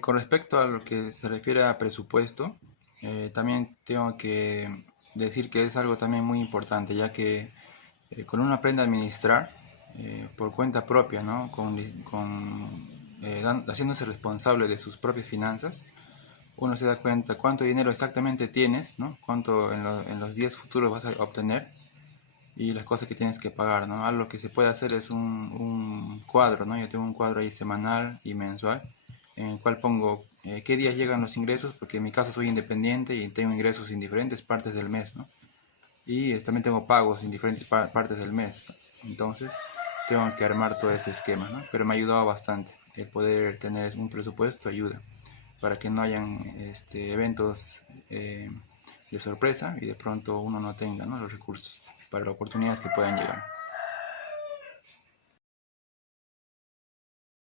Con respecto a lo que se refiere a presupuesto, también tengo que decir que es algo también muy importante, ya que cuando uno aprende a administrar por cuenta propia, ¿no? Haciéndose responsable de sus propias finanzas, uno se da cuenta cuánto dinero exactamente tienes, ¿no? Cuánto en los días futuros vas a obtener y las cosas que tienes que pagar, ¿no? Algo que se puede hacer es un cuadro, ¿no? Yo tengo un cuadro ahí semanal y mensual en el cual pongo qué días llegan los ingresos, porque en mi caso soy independiente y tengo ingresos en diferentes partes del mes, ¿no? Y también tengo pagos en diferentes partes del mes. Entonces, tengo que armar todo ese esquema, ¿no? Pero me ha ayudado bastante. El poder tener un presupuesto ayuda para que no hayan eventos de sorpresa y de pronto uno no tenga, ¿no?, los recursos para las oportunidades que puedan llegar.